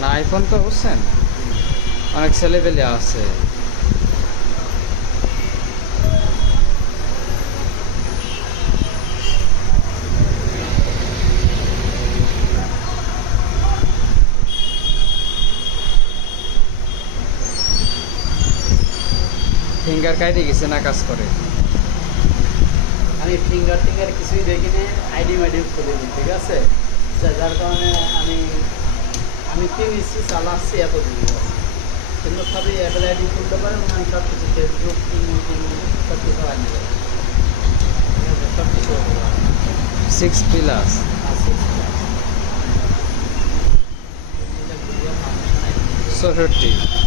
মানে আইফোন তো বুঝছেন অনেক ছেলেপেলে আছে। ফিঙ্গার কাইটে গেছে না কাজ করে? আমি ফিঙ্গার কিছুই দেখিনি, আইডি মাইডি খুলিনি, ঠিক আছে। যার কারণে আমি 3 ইঞ্চি চালাচ্ছি এতদিন, সুন্দরভাবে অ্যাপেল আইডি খুলতে পারে এবং আমি সব কিছু ফেসবুক সব কিছু আনি যাবে, ঠিক আছে, সব কিছু হতে পারে। 6+। আর 6+। 64